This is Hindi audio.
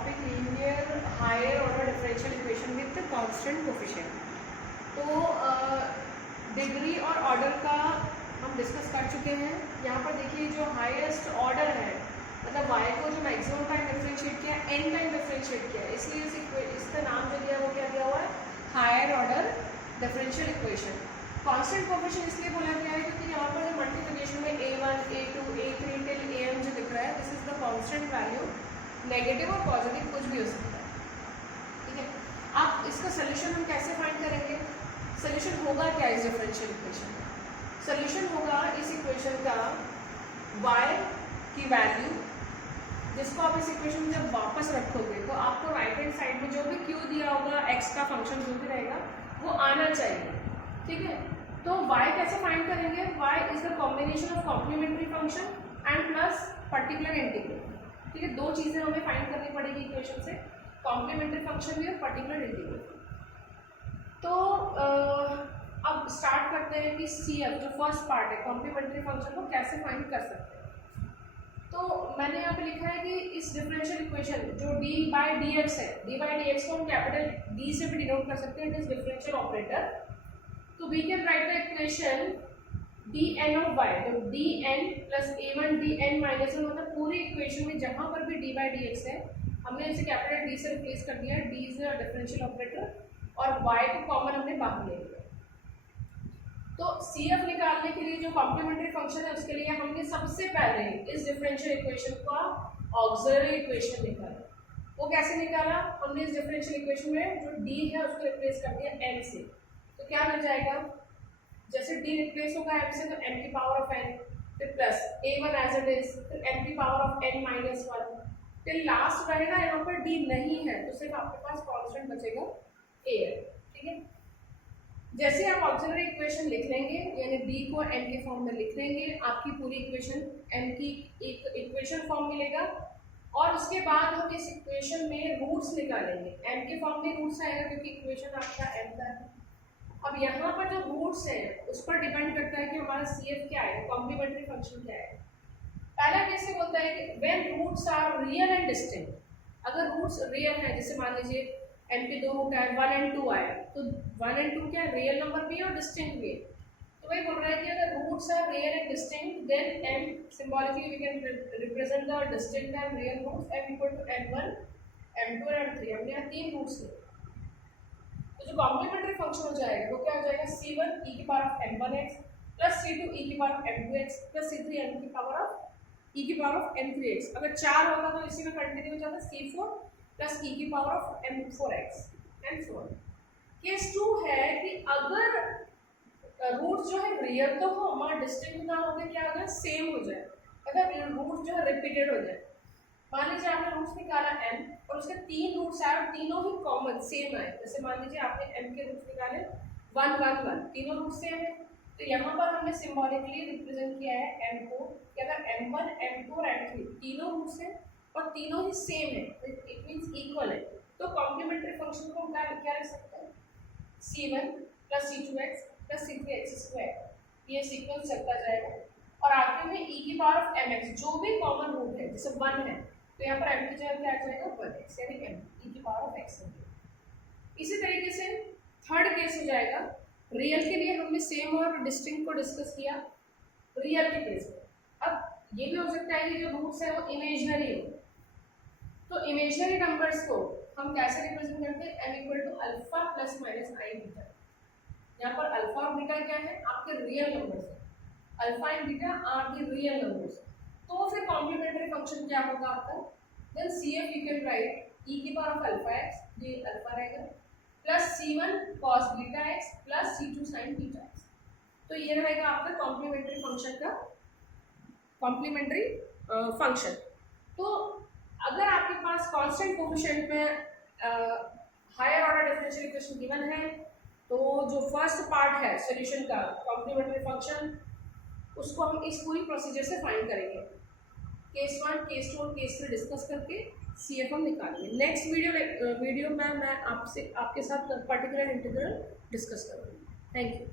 Topic linear higher order differential equation with constant coefficient. तो डिग्री और ऑर्डर का हम डिस्कस कर चुके हैं। यहाँ पर देखिए जो हाईएस्ट ऑर्डर है, मतलब y को जो मैक्सिमम टाइम डिफरेंशिएट किया, n टाइम डिफरेंशिएट किया, इसलिए इसका नाम जो दिया वो क्या दिया हुआ है, higher order differential equation. Constant coefficient इसलिए बोला गया है क्योंकि यहाँ पर जो मल्टीप्लिकेशन में a1, a2, a3 till am जो दिख रहा है, this is the constant value. Negative और पॉजिटिव कुछ भी हो सकता है, ठीक है। अब इसका सोल्यूशन हम कैसे फाइंड करेंगे? सोल्यूशन होगा क्या इस डिफरेंशियल इक्वेशन का? सोल्यूशन होगा इस इक्वेशन का y की वैल्यू, जिसको आप इस इक्वेशन में जब वापस रखोगे तो आपको राइट हैंड साइड में जो भी q दिया होगा, x का फंक्शन जो भी रहेगा वो आना चाहिए, ठीक है। तो y कैसे फाइंड करेंगे? y is the combination of complementary function and plus particular integral, ठीक है। दो चीजें हमें फाइंड करनी पड़ेगी इक्वेशन से, कॉम्प्लीमेंट्री फंक्शन भी और पर्टिकुलर इंटीग्रल। तो अब स्टार्ट करते हैं कि CF जो फर्स्ट पार्ट है कॉम्प्लीमेंट्री फंक्शन को कैसे फाइंड कर सकते हैं। तो मैंने यहाँ पे लिखा है कि इस डिफरेंशियल इक्वेशन जो d/dx है, d/dx को हम कैपिटल D से भी डिनोट कर सकते हैं, इट इज डिफरेंशियल ऑपरेटर। तो we can write the equation dn of y, तो dn plus a1 dn minus 1, मतलब पूरी इक्वेशन में जहाँ पर भी d/dx है हमने इसे कैपिटल D से रिप्लेस कर दिया। D is a differential operator और y को कॉमन हमने बाहर ले लिया। तो CF निकालने के लिए जो कॉम्प्लीमेंट्री फंक्शन है उसके लिए हमने सबसे पहले इस डिफरेंशियल इक्वेशन का ऑक्सिलरी इक्वेशन निकाला। वो कैसे निकाला? हमने इस डिफरेंशियल इक्वेशन में जो D है उसको रिप्लेस कर दिया n से। तो क्या मिल जाएगा? जैसे D रिप्लेस होगा m से तो m की पावर ऑफ n, फिर plus a1 as it is, फिर m की पावर ऑफ n माइनस 1, फिर लास्ट रहेगा यहाँ पर D नहीं है तो सिर्फ आपके पास कांस्टेंट बचेगा a है, ठीक है। जैसे आप ऑक्सिलरी इक्वेशन लिख लेंगे, यानी D को m के फॉर्म में लिख लेंगे, आपकी पूरी इक्वेशन m की एक इक्वेशन फॉर्म मिलेगा। और उसके बाद हम इस इक्वेशन में रूट्स निकालेंगे। m के फॉर्म में रूट्स आएगा क्योंकि इक्वेशन आपका m का है। अब यहाँ पर जो रूट्स है उस पर डिपेंड करता है कि हमारा CF क्या है, कॉम्प्लीमेंट्री फंक्शन क्या है। पहला कैसे बोलता है कि when roots are real and distinct. अगर रूट्स रियल है, जैसे मान लीजिए m के दो रूट आए 1 and 2 आए, तो 1 and 2 क्या है, रियल नंबर भी है और डिस्टिंक्ट भी है। तो वही बोल रहा है कि अगर roots are real and distinct then m symbolically we can represent the distinct and real roots m equal to m1 m2 और m3। हमने यहाँ तीन रूट्स लिए, तो जो कॉम्प्लीमेंट्री फंक्शन हो जाएगा वो क्या हो जाएगा, c1 e की power of m1x plus c2 e की power of m2x plus c3 n की पावर ऑफ e की पावर ऑफ m3x। अगर 4 होगा तो इसी में कंटिन्यू हो जाता c4 प्लस e की power of m4x and so on. Case 2 है कि अगर रूट जो है रियल तो हो मगर डिस्टिंक्ट ना हो, क्या होगा, सेम हो जाए, अगर रूट जो है रिपीटेड हो जाए। मान लीजिए आपने रूट्स निकाला m और उसके तीन रूट्स आए और तीनों ही कॉमन सेम आए। जैसे मान लीजिए आपने m के रूट्स निकाले 1 1 1, तीनों रूट सेम है, तो यहाँ पर हमने सिंबॉलिकली रिप्रेजेंट किया है m को कि अगर m1 m2 और m3 तीनों रूट्स हैं और तीनों ही सेम है, इट मींस इक्वल है, तो कॉम्प्लीमेंट्री फंक्शन को हम क्या लिख सकते हैं, c1 plus c2x plus c3x²। ये सीक्वेंस चलता जाएगा और आखिर में e की पावर ऑफ mx, जो भी कॉमन रूट है, जैसे 1 है तो यहाँ पर m की जगह क्या आ जाएगा 1x, यानी m e की पावर ऑफ x। इसी तरीके से थर्ड केस हो जाएगा, रियल के लिए हमने सेम और डिस्टिंक्ट को डिस्कस किया रियल के केस में। अब ये भी हो सकता है कि जो रूट्स है वो इमेजिनरी हो, तो इमेजिनरी नंबर्स को हम कैसे रिप्रेजेंट करते हैं, m equal to alpha plus minus i beta. यहाँ पर अल्फा और बीटा क्या है, आपके रियल नंबर्स है, alpha and beta are the real numbers. तो फिर कॉम्प्लीमेंट्री फंक्शन क्या होगा आपका, then CF you can write e की पावर ऑफ अल्फा x, ये अल्फा रहेगा, plus c1 cos beta x plus c2 sin beta x। तो ये रहेगा आपका कॉम्प्लीमेंट्री फंक्शन का कॉम्प्लीमेंट्री फंक्शन। तो अगर आपके पास कांस्टेंट कोफिशिएंट में higher order differential equation given है, तो जो फर्स्ट पार्ट है सॉल्यूशन का कॉम्प्लीमेंट्री फंक्शन, उसको हम इस पूरी प्रोसीजर से फाइंड करेंगे। केस 1, केस 2 और केस 3 डिस्कस करके CF हम निकालेंगे। नेक्स्ट वीडियो में मैं आपके साथ पर्टिकुलर इंटीग्रल डिस्कस करूँगी। Thank you.